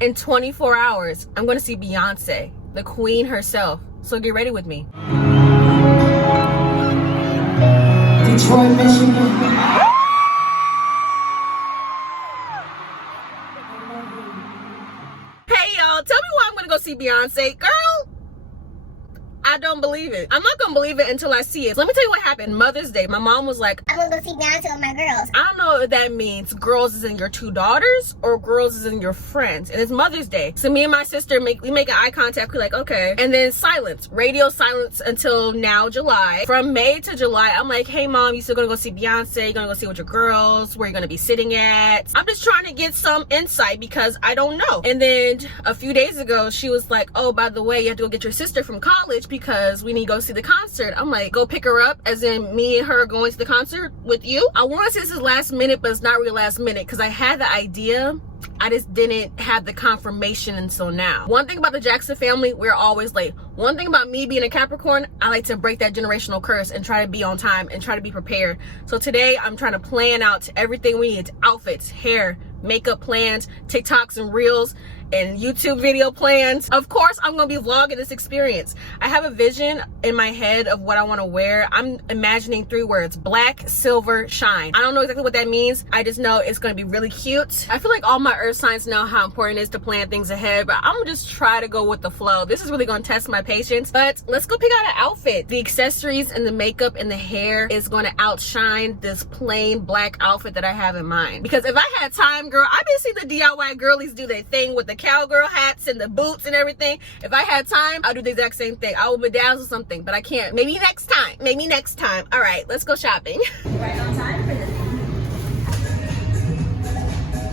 in 24 hours, I'm gonna see Beyonce, the queen herself. So get ready with me. Detroit, Michigan. Hey y'all, tell me why I'm gonna go see Beyonce. Girl, I don't believe it. I'm not gonna believe it until I see it. So let me tell you what happened. Mother's Day, my mom was like, I'm gonna go see Beyonce with my girls. I don't know if that means girls is in your 2 daughters or girls is in your friends. And it's Mother's Day. So me and my sister make an eye contact. We're like, okay. And then silence, radio silence until now, July. From May to July, I'm like, hey mom, you still gonna go see Beyonce? You gonna go see with your girls? Where you gonna be sitting at? I'm just trying to get some insight because I don't know. And then a few days ago, she was like, oh, by the way, you have to go get your sister from college because we need to go see the concert. I'm like, go pick her up, as in me and her going to the concert with you. I want to say this is last minute, but it's not really last minute because I had the idea. I just didn't have the confirmation until now. One thing about the Jackson family, we're always late. One thing about me being a Capricorn, I like to break that generational curse and try to be on time and try to be prepared. So today I'm trying to plan out everything we need: outfits, hair, makeup plans, TikToks and reels, and YouTube video plans. Of course, I'm gonna be vlogging this experience. I have a vision in my head of what I wanna wear. I'm imagining 3 words: black, silver, shine. I don't know exactly what that means. I just know it's gonna be really cute. I feel like all my earth signs know how important it is to plan things ahead, but I'm gonna just try to go with the flow. This is really gonna test my patience, but let's go pick out an outfit. The accessories and the makeup and the hair is gonna outshine this plain black outfit that I have in mind. Because if I had time, girl, I've been seeing the DIY girlies do their thing with the cowgirl hats and the boots and everything. If I had time, I'll do the exact same thing. I will bedazzle something, but I can't. Maybe next time. Maybe next time. All right, let's go shopping. Right on time for this.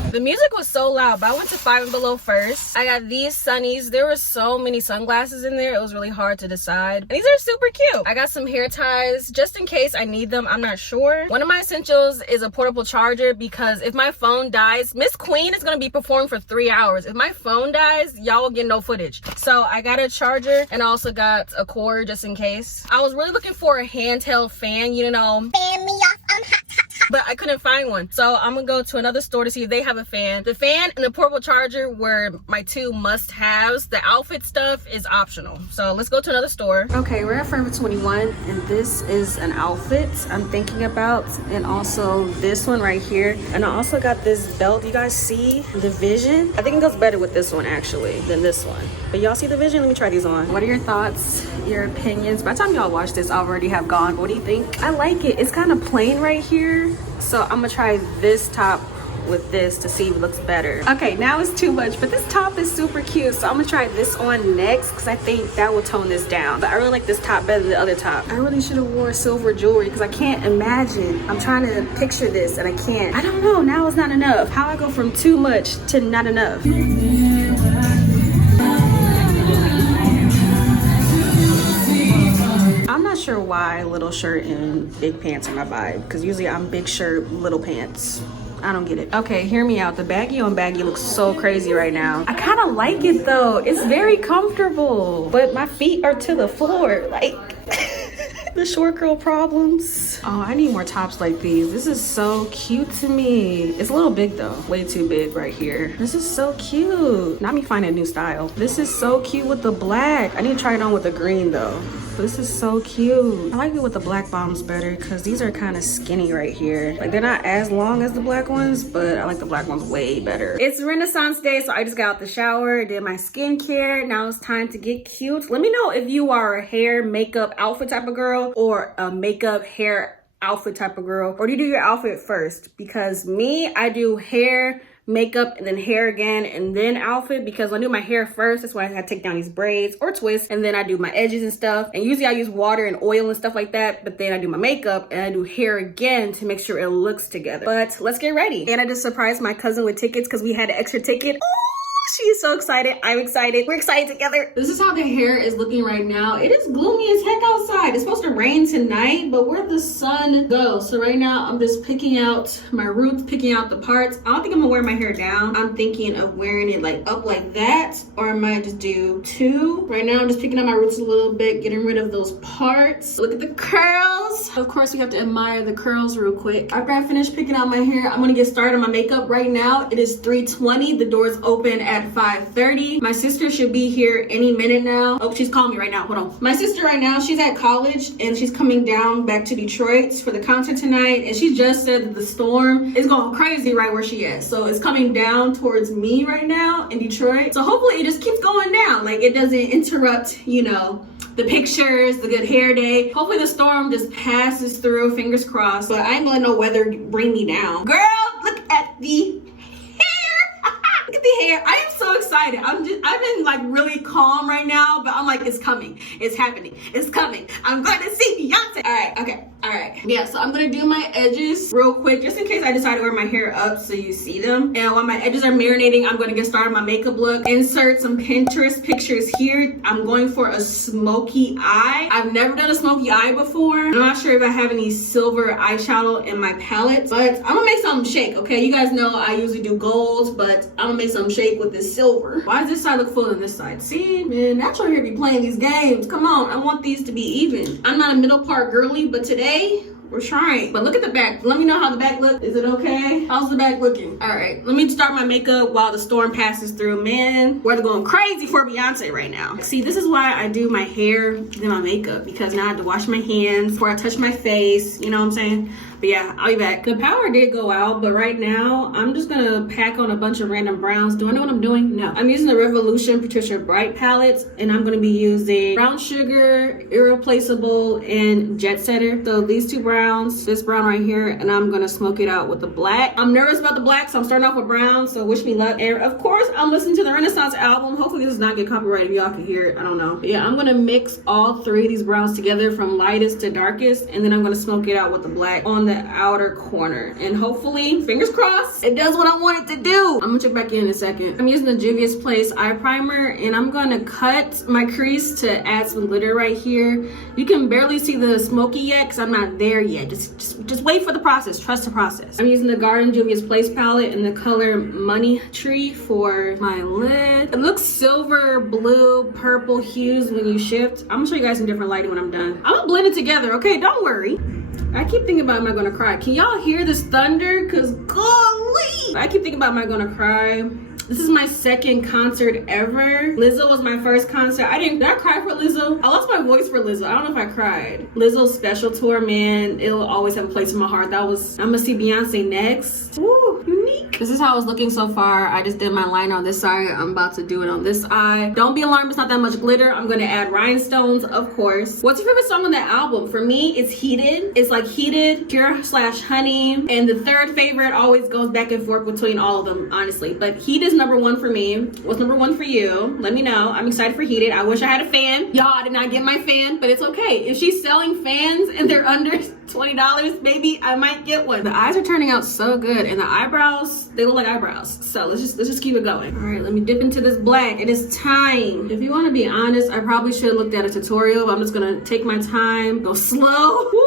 The music was so loud, but I went to Five and Below first. I got these sunnies. There were so many sunglasses in there. It was really hard to decide. And these are super cute. I got some hair ties just in case I need them. I'm not sure. One of my essentials is a portable charger because if my phone dies, Miss Queen is gonna be performing for 3 hours. If my phone dies, y'all will get no footage. So I got a charger and I also got a cord just in case. I was really looking for a handheld fan, you know. Fan me off, I'm hot. But I couldn't find one. So I'm gonna go to another store to see if they have a fan. The fan and the portable charger were my 2 must-haves. The outfit stuff is optional. So let's go to another store. Okay, we're at Forever 21 and this is an outfit I'm thinking about, and also this one right here. And I also got this belt. You guys see the vision? I think it goes better with this one actually than this one. But y'all see the vision? Let me try these on. What are your thoughts, your opinions? By the time y'all watch this, I already have gone. What do you think? I like it. It's kind of plain right here. So I'm gonna try this top with this to see if it looks better. Okay, now it's too much, but this top is super cute. So I'm gonna try this on next because I think that will tone this down. But I really like this top better than the other top. I really should have worn silver jewelry because I can't imagine. I'm trying to picture this and I can't. I don't know, now it's not enough. How I go from too much to not enough? I'm not sure why little shirt and big pants are my vibe, because usually I'm big shirt, little pants. I don't get it. Okay, hear me out. The baggy on baggy looks so crazy right now. I kind of like it though. It's very comfortable, but my feet are to the floor. Like, the short girl problems. Oh, I need more tops like these. This is so cute to me. It's a little big though. Way too big right here. This is so cute. Not me finding a new style. This is so cute with the black. I need to try it on with the green though. This is so cute. I like it with the black bottoms better because these are kind of skinny right here. Like, they're not as long as the black ones, but I like the black ones way better. It's Renaissance Day, so I just got out the shower, did my skincare. Now it's time to get cute. Let me know if you are a hair, makeup, outfit type of girl, or a makeup, hair, outfit type of girl, or do you do your outfit first? Because me, I do hair, makeup, and then hair again, and then outfit, because when I do my hair first, that's why I take down these braids or twists, and then I do my edges and stuff. And usually I use water and oil and stuff like that, but then I do my makeup and I do hair again to make sure it looks together. But let's get ready. And I just surprised my cousin with tickets because we had an extra ticket. She is so excited. I'm excited. We're excited together. This is how the hair is looking right now. It is gloomy as heck outside. It's supposed to rain tonight, but where'd the sun go? So right now I'm just picking out my roots, picking out the parts. I don't think I'm gonna wear my hair down. I'm thinking of wearing it like up like that, or I might just do 2. Right now I'm just picking out my roots a little bit, getting rid of those parts. Look at the curls. Of course, we have to admire the curls real quick. After I finish picking out my hair, I'm gonna get started on my makeup right now. It is 3:20. The doors open at at 5:30. My sister should be here any minute now. Oh, she's calling me right now. Hold on. My sister right now, she's at college and she's coming down back to Detroit for the concert tonight. And she just said that the storm is going crazy right where she is. So it's coming down towards me right now in Detroit. So hopefully it just keeps going down. Like it doesn't interrupt, you know, the pictures, the good hair day. Hopefully the storm just passes through, fingers crossed. But I ain't gonna let no weather bring me down. Girl, look at the hair. Look at the hair. I am so excited. I've been like really calm right now, but I'm like, it's coming. It's happening. It's coming. I'm going to see Beyonce. All right, okay. All right. Yeah, so I'm gonna do my edges real quick, just in case I decide to wear my hair up so you see them. And while my edges are marinating, I'm gonna get started on my makeup look. Insert some Pinterest pictures here. I'm going for a smoky eye. I've never done a smoky eye before. I'm not sure if I have any silver eyeshadow in my palette, but I'm gonna make something shake, okay? You guys know I usually do golds, but I'm gonna make something shake with this silver. Why does this side look fuller than this side? See, man, natural hair be playing these games. Come on, I want these to be even. I'm not a middle part girly, but today we're trying. But look at the back. Let me know how the back looks. Is it okay? How's the back looking? All right, let me start my makeup while the storm passes through. Man, we're going crazy for Beyonce right now. See, this is why I do my hair and my makeup, because now I have to wash my hands before I touch my face. You know what I'm saying? But yeah, I'll be back. The power did go out, but right now I'm just gonna pack on a bunch of random browns. Do I know what I'm doing? No. I'm using the Revolution Patricia Bright palettes, and I'm gonna be using Brown Sugar, Irreplaceable, and Jet Setter. So these two browns, this brown right here, and I'm gonna smoke it out with the black. I'm nervous about the black, so I'm starting off with brown, so wish me luck. And of course, I'm listening to the Renaissance album. Hopefully this does not get copyrighted. Y'all can hear it, I don't know. But yeah, I'm gonna mix all three of these browns together from lightest to darkest, and then I'm gonna smoke it out with the black on the outer corner, and hopefully, fingers crossed, it does what I want it to do. I'm gonna check back in a second. I'm using the Juvia's Place eye primer, and I'm gonna cut my crease to add some glitter right here. You can barely see the smoky yet because I'm not there yet. Just wait for the process. Trust the process. I'm using the Garden Juvia's Place palette in the color Money Tree for my lid. It looks silver, blue, purple hues when you shift. I'm gonna show you guys some different lighting when I'm done. I'm gonna blend it together, okay? Don't worry. I keep thinking about, am I gonna cry? Can y'all hear this thunder? Cause golly! I keep thinking about, am I gonna cry? This is my second concert ever. Lizzo was my first concert. Did I cry for Lizzo? I lost my voice for Lizzo. I don't know if I cried. Lizzo's special tour, man, it'll always have a place in my heart. I'm gonna see Beyonce next. Woo, unique. This is how it's looking so far. I just did my liner on this side. I'm about to do it on this eye. Don't be alarmed, it's not that much glitter. I'm gonna add rhinestones, of course. What's your favorite song on that album? For me, it's Heated. It's like Heated, Pure/Honey, and the third favorite always goes back and forth between all of them, honestly. But Heated is number one for me. What's number one for you? Let me know. I'm excited for Heated. I wish I had a fan. Y'all, I did not get my fan, but it's okay. If she's selling fans and they're under $20, maybe I might get one. The eyes are turning out so good, and the eyebrows, they look like eyebrows. So let's just keep it going. All right, let me dip into this black. It is time. If you want to be honest, I probably should have looked at a tutorial, but I'm just gonna take my time, go slow. Woo!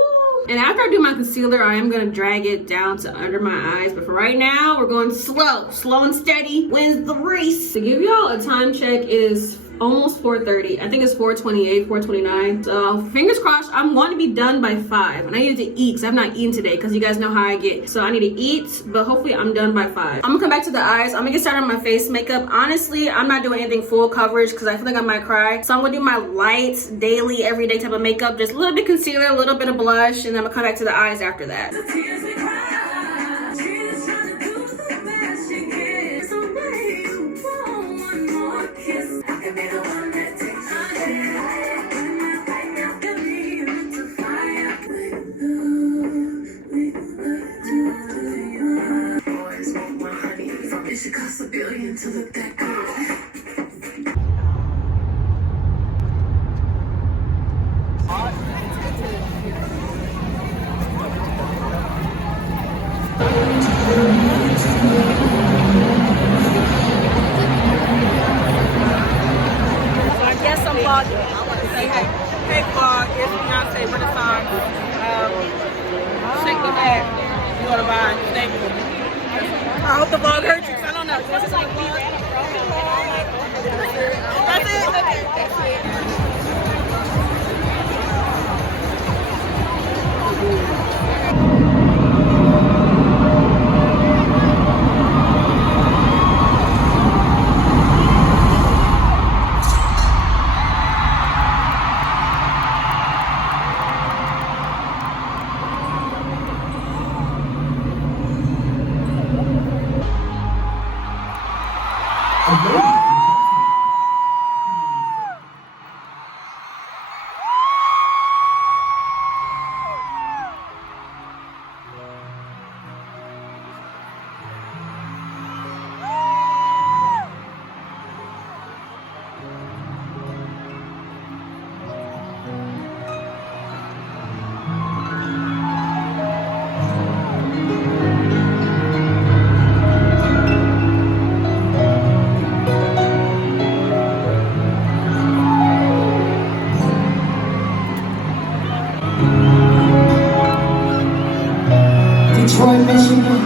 And after I do my concealer, I am gonna drag it down to under my eyes. But for right now, we're going slow. Slow and steady wins the race. To give y'all a time check, it is almost 4:30. I think it's 4:28, 4:29. So fingers crossed, I'm wanting to be done by 5. And I needed to eat because I've not eaten today, because you guys know how I get. So I need to eat, but hopefully I'm done by 5. I'm gonna come back to the eyes. I'm gonna get started on my face makeup. Honestly, I'm not doing anything full coverage because I feel like I might cry. So I'm gonna do my light, daily, everyday type of makeup. Just a little bit concealer, a little bit of blush, and then I'm gonna come back to the eyes after that. It costs $1 billion to look that good. I guess I'm vlogging. I want to say hey. Hey vlog, it's Beyonce Renaissance. Shake the bag. You go to buy. Thank you. I hope the vlog hurt you. I don't know. This is like vlog. That's it? Okay, that's it. Detroit, Michigan.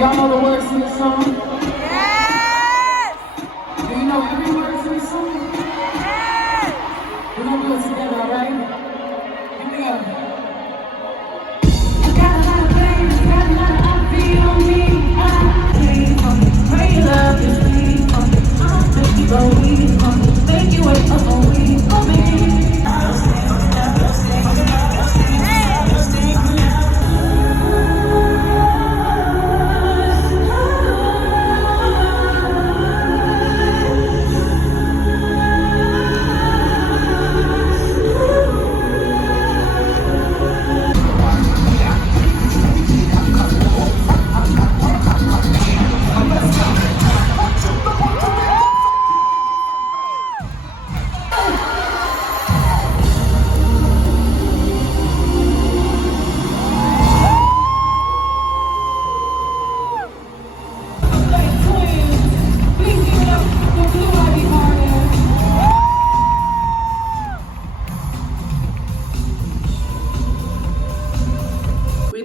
Y'all know the words to this song? Yes! Do you know every word to this song? Yes! We're gonna do it together, alright? Here we go. I got a lot of things, got a lot of envy on me. I plead for me, pray your love is sweet for me. I'm just going for me, make you wait for a week for me.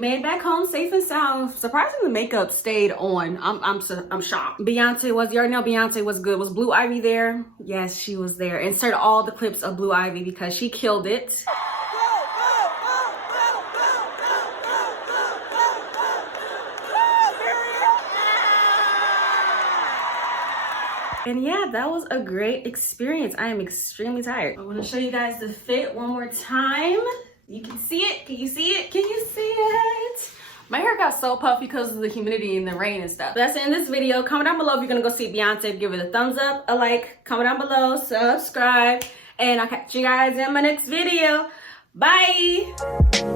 made it back home safe and sound. Surprisingly, the makeup stayed on. I'm shocked. Beyonce was, you already know Beyonce was good. Was Blue Ivy there? Yes, she was there. Insert all the clips of Blue Ivy because she killed it. And yeah, that was a great experience. I am extremely tired. I want to show you guys the fit one more time. You can see it. Can you see it? Can you see it? My hair got so puffy because of the humidity and the rain and stuff. That's it in this video. Comment down below if you're gonna go see Beyonce. Give it a thumbs up, a like, comment down below, subscribe, and I'll catch you guys in my next video. Bye.